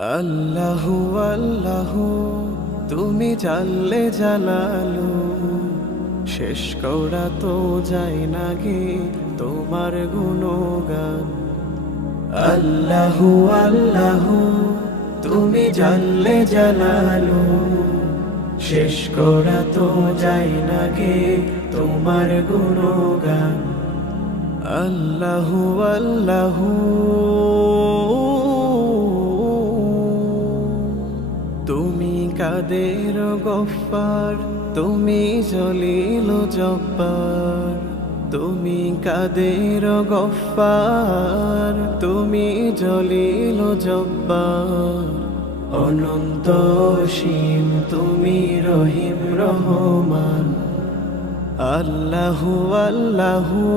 আল্লাহু আল্লাহু, তুমি জানলে জালালু শেষ করা তো যায় না গে তোমার গুণগান। আল্লাহু আল্লাহু, তুমি জানলে জালালু শেষ করা তো যায় না গে তোমার গুণগান। আল্লাহু আল্লাহু। তুমি কাদের গফার? তুমি জলিল জব্বার। তুমি কাদের গফার? তুমি জলিল জব্বার। অনন্ত সীম তুমি রহিম রহমান। আল্লাহু আল্লাহু।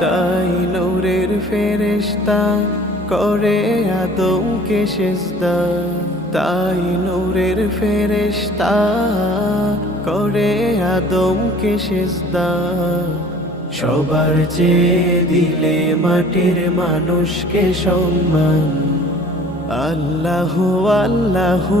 তাই নূরের ফেরেশতা করে আদমকে সেজদা। তাই নূরের ফেরেশতা করে আদমকে সেজদা। সবার চেয়ে দিলে মাটির মানুষকে সম্মান। আল্লাহ, আল্লাহু।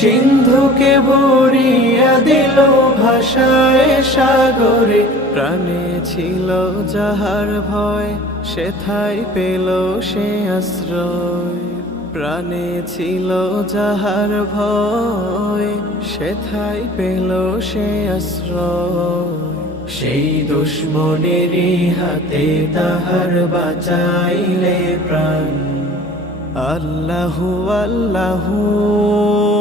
সিন্ধুকে ভরিয়া দিল ভাষায় সাগরে। প্রাণে ছিল যাহার ভয়, সেথায় পেল সে আশ্রয়। প্রাণে ছিল যাহার ভয়, সেথায় পেল সে আশ্রয়। সেই দুশ্মনেরই হাতে তাহার বাঁচাইলে প্রাণ। আল্লাহু আল্লাহু।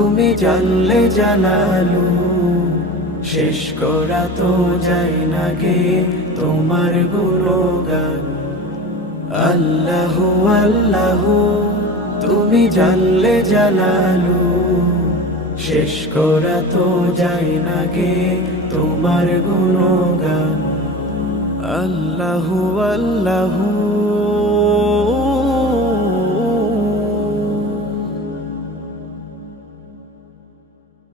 তুমি জানলে জানালু। শেষ করা তো যায় না গে তোমার গুণগান। আল্লাহু আল্লাহু, তুমি জানলে জানালু। শেষ করা তো যায় না গে তোমার গুণগান। আল্লাহু আল্লাহু।